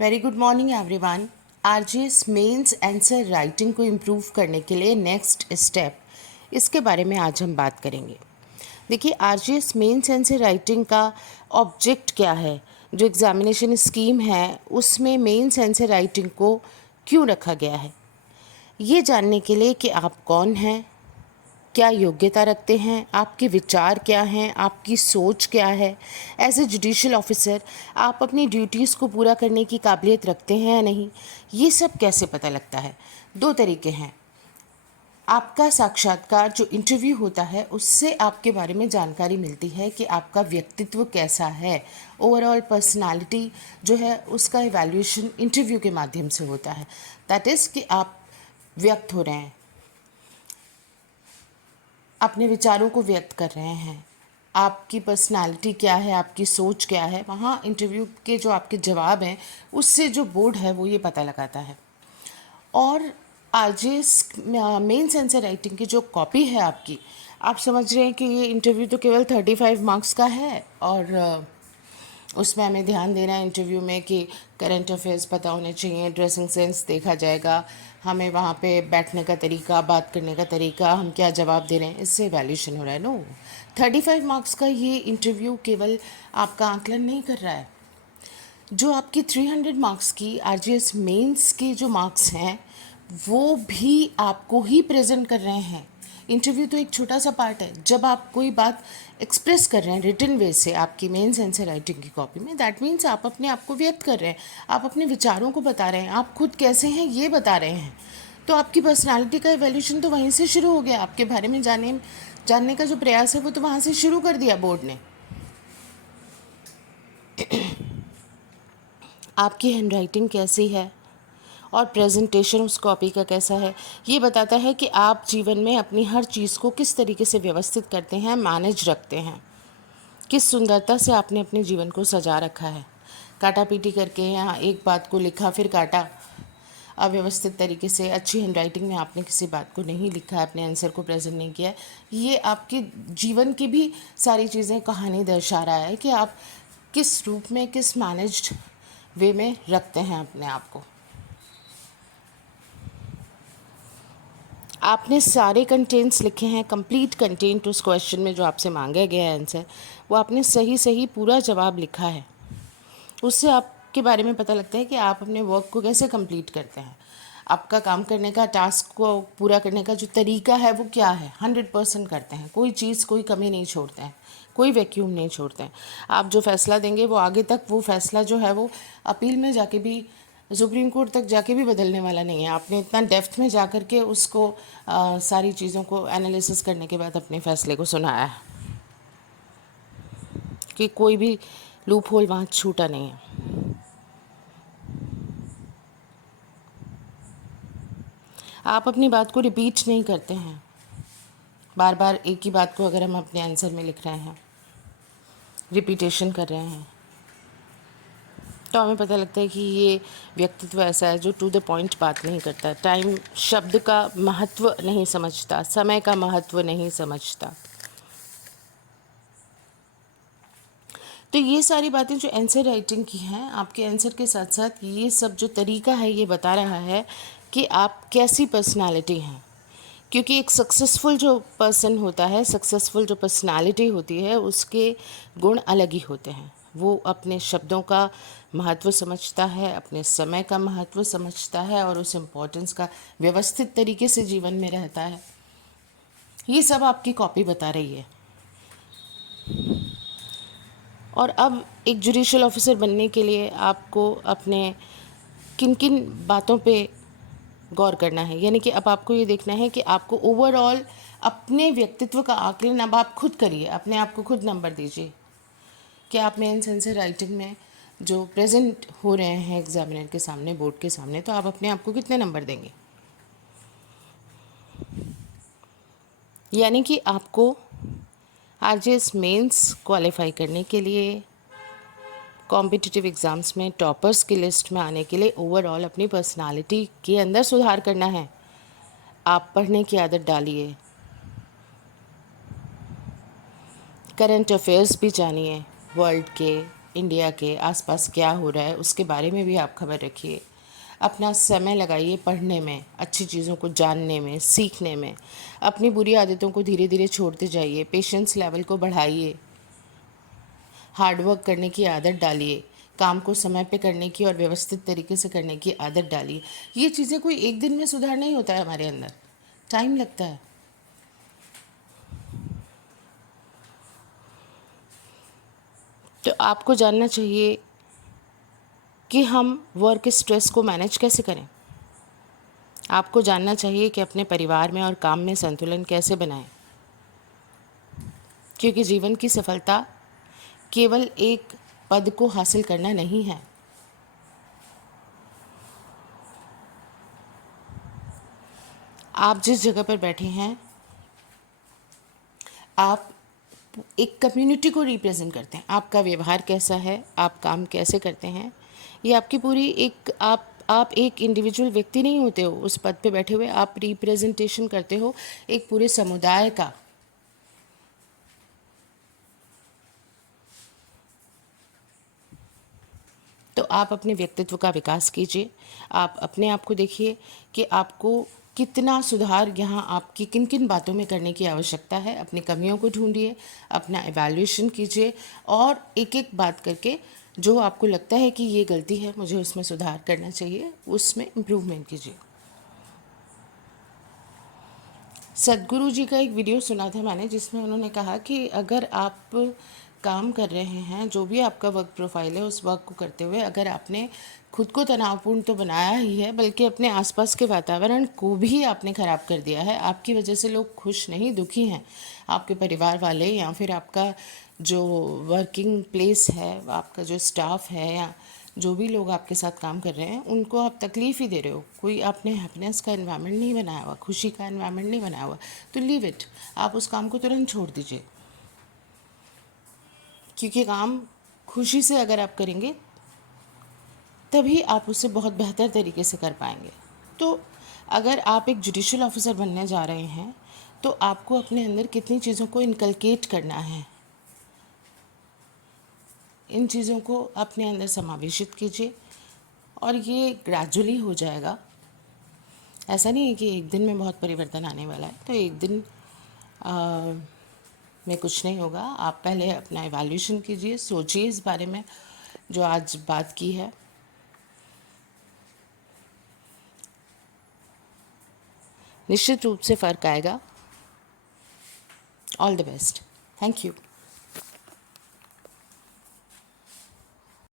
Very good morning everyone. RGS mains answer writing को improve करने के लिए नेक्स्ट स्टेप, इसके बारे में आज हम बात करेंगे। देखिए, आरजीएस मेंस आंसर राइटिंग का ऑब्जेक्ट क्या है, जो एग्जामिनेशन स्कीम है उसमें मेंस आंसर राइटिंग को क्यों रखा गया है, ये जानने के लिए कि आप कौन हैं, क्या योग्यता रखते हैं, आपके विचार क्या हैं, आपकी सोच क्या है, एज ए जुडिशियल ऑफिसर आप अपनी ड्यूटीज़ को पूरा करने की काबिलियत रखते हैं या नहीं, ये सब कैसे पता लगता है। दो तरीके हैं। आपका साक्षात्कार जो इंटरव्यू होता है उससे आपके बारे में जानकारी मिलती है कि आपका व्यक्तित्व कैसा है। ओवरऑल पर्सनालिटी जो है उसका इवैल्यूएशन इंटरव्यू के माध्यम से होता है। दैट इज़ कि आप व्यक्त हो रहे हैं, अपने विचारों को व्यक्त कर रहे हैं, आपकी पर्सनालिटी क्या है, आपकी सोच क्या है। वहाँ इंटरव्यू के जो आपके जवाब हैं उससे जो बोर्ड है वो ये पता लगाता है। और आरजीएस मेंस आंसर राइटिंग की जो कॉपी है आपकी, आप समझ रहे हैं कि ये इंटरव्यू तो केवल 35 मार्क्स का है और उसमें हमें ध्यान देना है इंटरव्यू में कि करंट अफेयर्स पता होने चाहिए, ड्रेसिंग सेंस देखा जाएगा, हमें वहाँ पे बैठने का तरीका, बात करने का तरीका, हम क्या जवाब दे रहे हैं, इससे वैल्यूशन हो रहा है। नो, 35 मार्क्स का ये इंटरव्यू केवल आपका आकलन नहीं कर रहा है। जो आपकी 300 मार्क्स की आरजीएस मेंस के जो मार्क्स हैं वो भी आपको ही प्रेजेंट कर रहे हैं। इंटरव्यू तो एक छोटा सा पार्ट है। जब आप कोई बात एक्सप्रेस कर रहे हैं रिटन वे से आपकी मेंस आंसर राइटिंग की कॉपी में, दैट मीन्स आप अपने आप को व्यक्त कर रहे हैं, आप अपने विचारों को बता रहे हैं, आप खुद कैसे हैं ये बता रहे हैं। तो आपकी पर्सनालिटी का एवोल्यूशन तो वहीं से शुरू हो गया। आपके बारे में जानने का जो प्रयास है वो तो वहाँ से शुरू कर दिया बोर्ड ने। आपकी हैंडराइटिंग कैसी है और प्रेजेंटेशन उस कॉपी का कैसा है, ये बताता है कि आप जीवन में अपनी हर चीज़ को किस तरीके से व्यवस्थित करते हैं, मैनेज रखते हैं, किस सुंदरता से आपने अपने जीवन को सजा रखा है। काटा पीटी करके यहाँ एक बात को लिखा फिर काटा, अव्यवस्थित तरीके से अच्छी हैंडराइटिंग में आपने किसी बात को नहीं लिखा है, अपने आंसर को प्रेजेंट नहीं किया है। ये आपके जीवन की भी सारी चीज़ें कहानी दर्शा रहा है कि आप किस रूप में, किस मैनेज्ड वे में रखते हैं अपने आप को। आपने सारे कंटेंट्स लिखे हैं, कंप्लीट कंटेंट उस क्वेश्चन में जो आपसे मांगा गया है आंसर, वो आपने सही सही पूरा जवाब लिखा है। उससे आपके बारे में पता लगता है कि आप अपने वर्क को कैसे कंप्लीट करते हैं, आपका काम करने का, टास्क को पूरा करने का जो तरीका है वो क्या है। 100% करते हैं, कोई चीज़, कोई कमी नहीं छोड़ते हैं, कोई वैक्यूम नहीं छोड़ते हैं। आप जो फैसला देंगे वो आगे तक, वो फैसला जो है वो अपील में जाके भी, सुप्रीम कोर्ट तक जाके भी बदलने वाला नहीं है। आपने इतना डेप्थ में जा कर के उसको सारी चीज़ों को एनालिसिस करने के बाद अपने फैसले को सुनाया है कि कोई भी लूप होल वहाँ छूटा नहीं है। आप अपनी बात को रिपीट नहीं करते हैं। बार बार एक ही बात को अगर हम अपने आंसर में लिख रहे हैं, रिपीटेशन कर रहे हैं, तो हमें पता लगता है कि ये व्यक्तित्व ऐसा है जो टू द पॉइंट बात नहीं करता, टाइम शब्द का महत्व नहीं समझता, समय का महत्व नहीं समझता। तो ये सारी बातें जो आंसर राइटिंग की हैं, आपके आंसर के साथ साथ ये सब जो तरीका है ये बता रहा है कि आप कैसी पर्सनालिटी हैं। क्योंकि एक सक्सेसफुल जो पर्सन होता है, सक्सेसफुल जो पर्सनालिटी होती है, उसके गुण अलग ही होते हैं। वो अपने शब्दों का महत्व समझता है, अपने समय का महत्व समझता है और उस इम्पोर्टेंस का व्यवस्थित तरीके से जीवन में रहता है। ये सब आपकी कॉपी बता रही है। और अब एक जुडिशियल ऑफिसर बनने के लिए आपको अपने किन किन बातों पे गौर करना है, यानी कि अब आपको ये देखना है कि आपको ओवरऑल अपने व्यक्तित्व का आकलन अब आप खुद करिए, अपने आप को खुद नंबर दीजिए कि आप मेंस आंसर राइटिंग में जो प्रेजेंट हो रहे हैं एग्जामिनर के सामने, बोर्ड के सामने, तो आप अपने आप को कितने नंबर देंगे। यानी कि आपको आरजीएस मेंस क्वालिफाई करने के लिए, कॉम्पिटिटिव एग्ज़ाम्स में टॉपर्स की लिस्ट में आने के लिए ओवरऑल अपनी पर्सनालिटी के अंदर सुधार करना है। आप पढ़ने की आदत डालिए, करंट अफेयर्स भी जानिए, वर्ल्ड के, इंडिया के आसपास क्या हो रहा है उसके बारे में भी आप खबर रखिए। अपना समय लगाइए पढ़ने में, अच्छी चीज़ों को जानने में, सीखने में। अपनी बुरी आदतों को धीरे धीरे छोड़ते जाइए, पेशेंस लेवल को बढ़ाइए, हार्ड वर्क करने की आदत डालिए, काम को समय पे करने की और व्यवस्थित तरीके से करने की आदत डालिए। ये चीज़ें कोई एक दिन में सुधार नहीं होता है हमारे अंदर, टाइम लगता है। तो आपको जानना चाहिए कि हम वर्क स्ट्रेस को मैनेज कैसे करें। आपको जानना चाहिए कि अपने परिवार में और काम में संतुलन कैसे बनाएं, क्योंकि जीवन की सफलता केवल एक पद को हासिल करना नहीं है। आप जिस जगह पर बैठे हैं, आप एक कम्युनिटी को रिप्रेजेंट करते हैं। आपका व्यवहार कैसा है, आप काम कैसे करते हैं, ये आपकी पूरी एक आप एक इंडिविजुअल व्यक्ति नहीं होते हो उस पद पे बैठे हुए, आप रिप्रेजेंटेशन करते हो एक पूरे समुदाय का। तो आप अपने व्यक्तित्व का विकास कीजिए। आप अपने आप को देखिए कि आपको कितना सुधार यहाँ आपकी किन किन बातों में करने की आवश्यकता है। अपनी कमियों को ढूंढिए, अपना एवैल्यूएशन कीजिए और एक एक बात करके जो आपको लगता है कि ये गलती है, मुझे उसमें सुधार करना चाहिए, उसमें इम्प्रूवमेंट कीजिए। सदगुरु जी का एक वीडियो सुना था मैंने, जिसमें उन्होंने कहा कि अगर आप काम कर रहे हैं, जो भी आपका वर्क प्रोफाइल है, उस वर्क को करते हुए अगर आपने खुद को तनावपूर्ण तो बनाया ही है, बल्कि अपने आसपास के वातावरण को भी आपने ख़राब कर दिया है। आपकी वजह से लोग खुश नहीं, दुखी हैं। आपके परिवार वाले या फिर आपका जो वर्किंग प्लेस है, आपका जो स्टाफ है या जो भी लोग आपके साथ काम कर रहे हैं, उनको आप तकलीफ़ ही दे रहे हो। कोई आपने हैप्पीनेस का एनवायरनमेंट नहीं बनाया हुआ, खुशी का एनवायरनमेंट नहीं बनाया हुआ, तो लीव इट। आप उस काम को तुरंत छोड़ दीजिए, क्योंकि काम खुशी से अगर आप करेंगे तभी आप उसे बहुत बेहतर तरीके से कर पाएंगे। तो अगर आप एक जुडिशियल ऑफिसर बनने जा रहे हैं, तो आपको अपने अंदर कितनी चीज़ों को इनकलकेट करना है, इन चीज़ों को अपने अंदर समावेशित कीजिए और ये ग्रेजुअली हो जाएगा। ऐसा नहीं है कि एक दिन में बहुत परिवर्तन आने वाला है, तो एक दिन में कुछ नहीं होगा। आप पहले अपना इवैल्यूएशन कीजिए, सोचिए इस बारे में जो आज बात की है। निश्चित रूप से फ़र्क आएगा। All the best. Thank you.